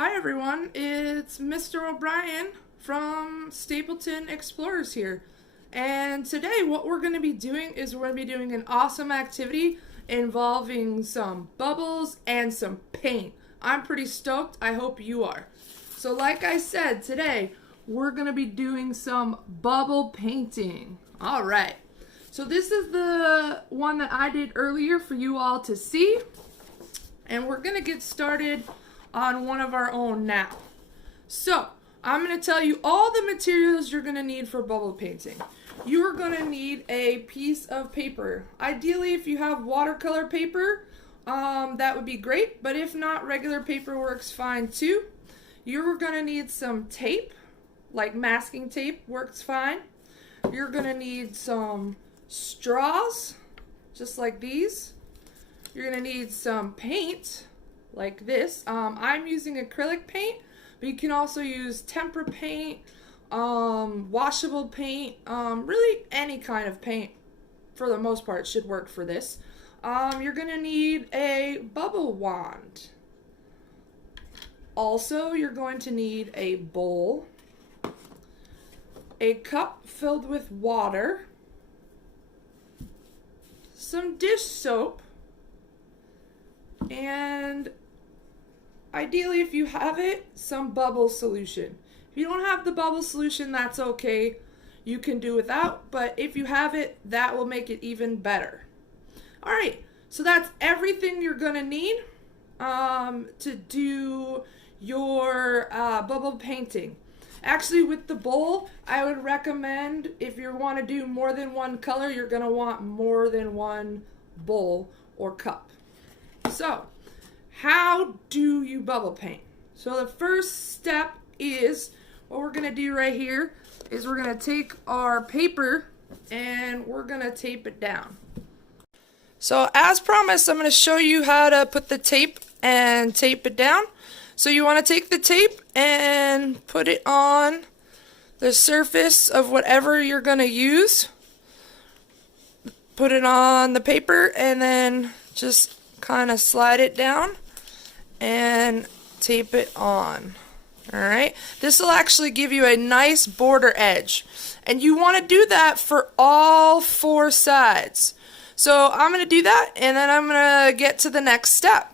Hi everyone, it's Mr. O'Brien from Stapleton Explorers here. And today what we're going to be doing is we're going to be doing an awesome activity involving some bubbles and some paint. I'm pretty stoked. I hope you are. So like I said, today we're going to be doing some bubble painting. All right. So this is the one that I did earlier for you all to see. And we're going to get started on one of our own now. So I'm going to tell you all the materials you're going to need for bubble painting. You're going to need a piece of paper. Ideally, if you have watercolor paper, that would be great, but if not, regular paper works fine too. You're going to need some tape, like masking tape works fine. You're going to need some straws, just like these. You're going to need some paint, like this. I'm using acrylic paint, but you can also use tempera paint, washable paint, really any kind of paint for the most part should work for this. You're going to need a bubble wand. Also, you're going to need a bowl, a cup filled with water, some dish soap, and ideally, if you have it, some bubble solution. If you don't have the bubble solution, that's okay. You can do without, but if you have it, that will make it even better. All right, so that's everything you're gonna need to do your bubble painting. Actually, with the bowl, I would recommend if you want to do more than one color, you're gonna want more than one bowl or cup. So, how do you bubble paint? So the first step is, what we're gonna do right here is we're gonna take our paper and we're gonna tape it down. So as promised, I'm gonna show you how to put the tape and tape it down. So you wanna take the tape and put it on the surface of whatever you're gonna use. Put it on the paper and then just kind of slide it down and tape it on. Alright, this will actually give you a nice border edge, and you want to do that for all four sides. So I'm going to do that, and then I'm going to get to the next step.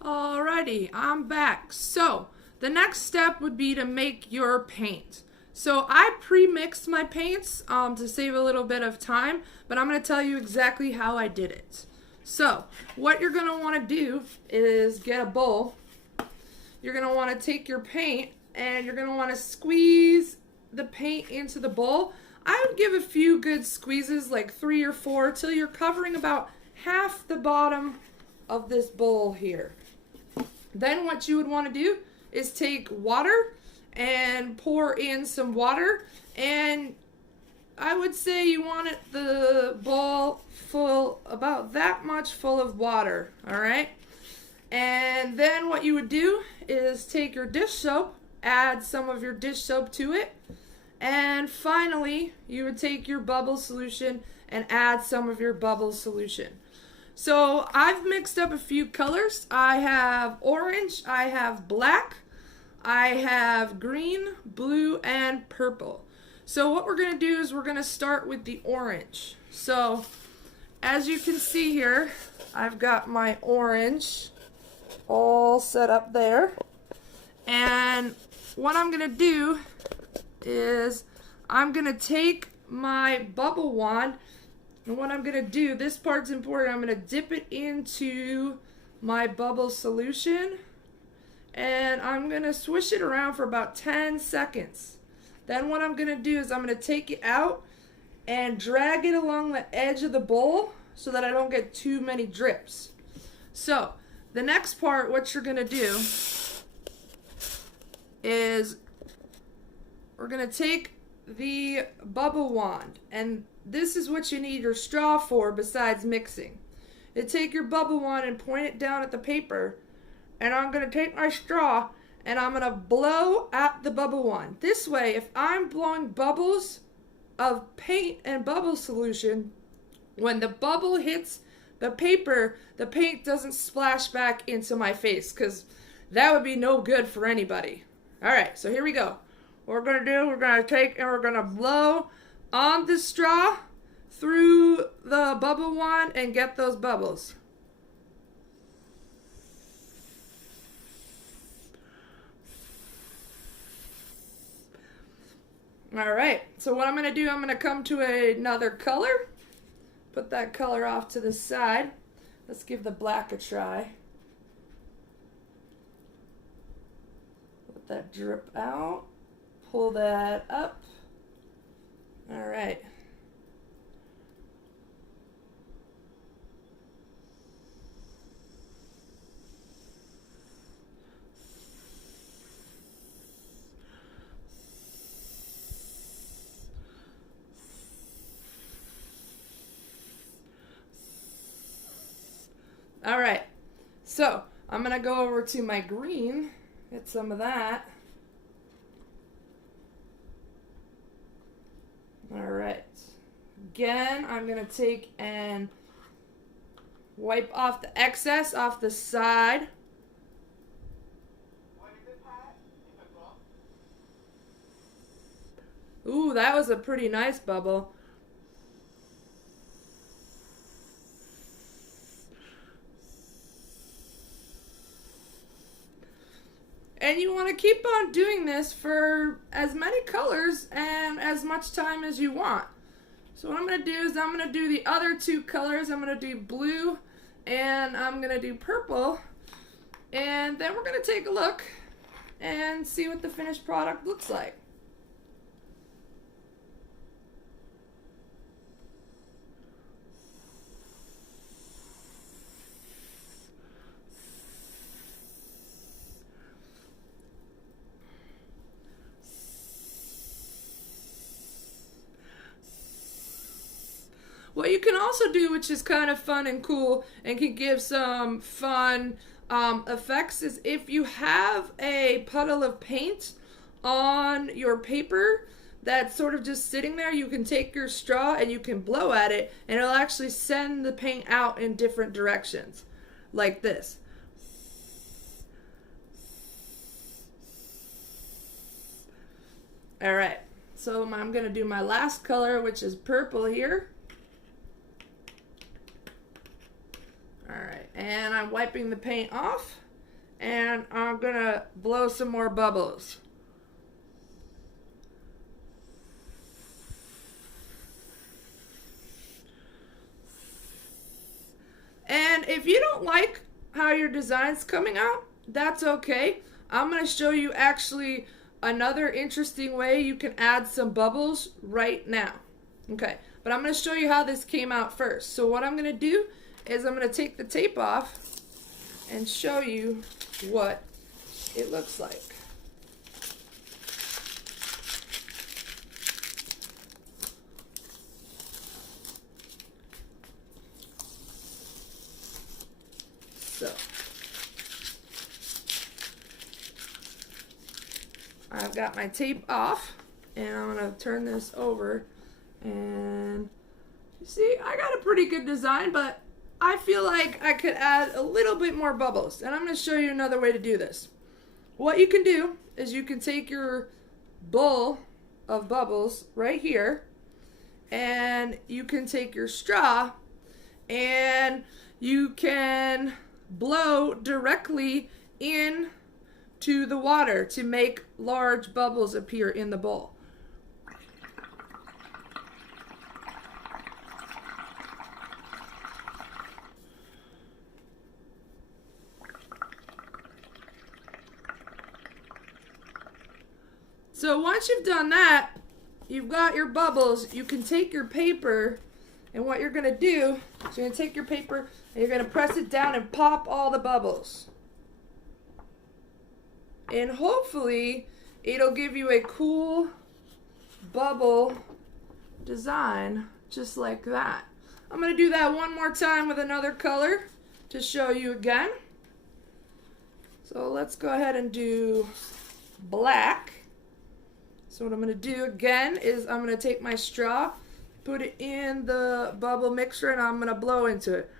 Alrighty, I'm back. So the next step would be to make your paint. So I pre-mixed my paints to save a little bit of time, but I'm going to tell you exactly how I did it. So what you're going to want to do is get a bowl. You're going to want to take your paint and you're going to want to squeeze the paint into the bowl. I would give a few good squeezes, like 3 or 4, till you're covering about half the bottom of this bowl here. Then what you would want to do is take water and pour in some water, and I would say you want it, the bowl full, about that much full of water, alright? And then what you would do is take your dish soap, add some of your dish soap to it, and finally you would take your bubble solution and add some of your bubble solution. So I've mixed up a few colors. I have orange, I have black, I have green, blue, and purple. So what we're going to do is we're going to start with the orange. So as you can see here, I've got my orange all set up there. And what I'm going to do is I'm going to take my bubble wand, and what I'm going to do, this part's important, I'm going to dip it into my bubble solution. And I'm going to swish it around for about 10 seconds. Then what I'm going to do is I'm going to take it out and drag it along the edge of the bowl so that I don't get too many drips. So the next part, what you're going to do is we're going to take the bubble wand, and this is what you need your straw for besides mixing. You take your bubble wand and point it down at the paper, and I'm going to take my straw and I'm going to blow at the bubble wand. This way, if I'm blowing bubbles of paint and bubble solution, when the bubble hits the paint doesn't splash back into my face, because that would be no good for anybody. All right, so here we go. What we're gonna do, we're gonna take and we're gonna blow on the straw through the bubble wand and get those bubbles. All right, so what I'm gonna do, I'm gonna come to another color, put that color off to the side. Let's give the black a try. Let that drip out, pull that up. All right. All right, so I'm gonna go over to my green, get some of that. All right, again, I'm gonna take and wipe off the excess off the side. Ooh, that was a pretty nice bubble. And you want to keep on doing this for as many colors and as much time as you want. So what I'm going to do is I'm going to do the other two colors. I'm going to do blue and I'm going to do purple. And then we're going to take a look and see what the finished product looks like. What you can also do, which is kind of fun and cool and can give some fun effects, is if you have a puddle of paint on your paper that's sort of just sitting there, you can take your straw and you can blow at it and it'll actually send the paint out in different directions, like this. All right, so I'm going to do my last color, which is purple here. Alright, and I'm wiping the paint off, and I'm gonna blow some more bubbles. And if you don't like how your design's coming out, that's okay. I'm gonna show you actually another interesting way you can add some bubbles right now. Okay, but I'm gonna show you how this came out first. So what I'm gonna do is I'm going to take the tape off and show you what it looks like. So I've got my tape off and I'm going to turn this over, and you see I got a pretty good design, but I feel like I could add a little bit more bubbles, and I'm going to show you another way to do this. What you can do is you can take your bowl of bubbles right here, and you can take your straw and you can blow directly in to the water to make large bubbles appear in the bowl. So once you've done that, you've got your bubbles, you can take your paper, and what you're going to do is you're going to take your paper and you're going to press it down and pop all the bubbles. And hopefully it'll give you a cool bubble design just like that. I'm going to do that one more time with another color to show you again. So let's go ahead and do black. So what I'm going to do again is I'm going to take my straw, put it in the bubble mixer, and I'm going to blow into it.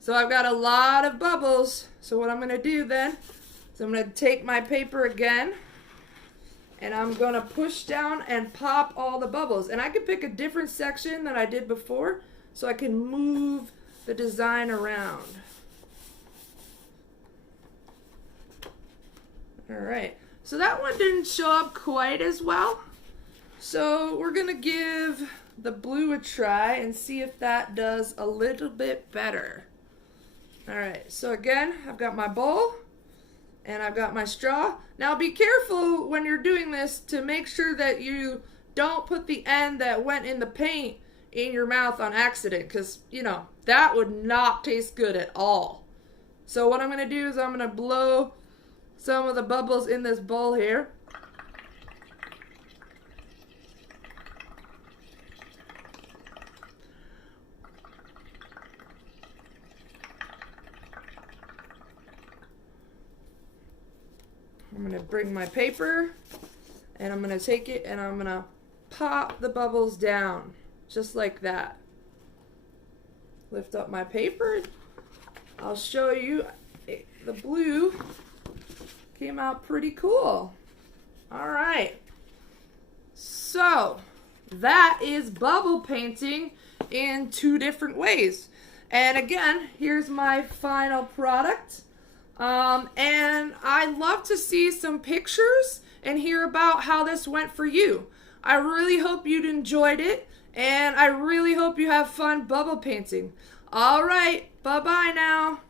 So I've got a lot of bubbles. So what I'm going to do then is I'm going to take my paper again and I'm going to push down and pop all the bubbles. And I can pick a different section than I did before so I can move the design around. All right, so that one didn't show up quite as well. So we're going to give the blue a try and see if that does a little bit better. All right, so again, I've got my bowl and I've got my straw. Now be careful when you're doing this to make sure that you don't put the end that went in the paint in your mouth on accident, because, you know, that would not taste good at all. So what I'm going to do is I'm going to blow some of the bubbles in this bowl here. I'm going to bring my paper and I'm going to take it and I'm going to pop the bubbles down just like that. Lift up my paper. I'll show you the blue came out pretty cool. All right. So that is bubble painting in 2 different ways. And again, here's my final product. And I'd love to see some pictures and hear about how this went for you. I really hope you'd enjoyed it, and I really hope you have fun bubble painting. All right, bye-bye now.